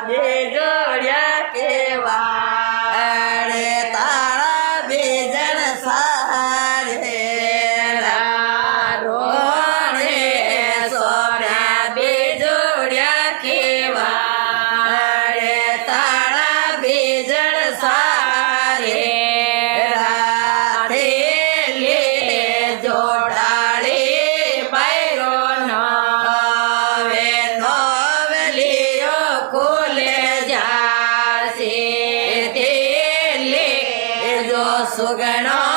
બેજોડ્યા કેવા રે તારા બેજણ સારે રોણે સોના બેજોડ્યા કેવા રે તારા બેજણ સારે રાધેલી જોડાળી બૈરો હવે નવલીઓ ખોલે જાશે તેલે જો સુગણો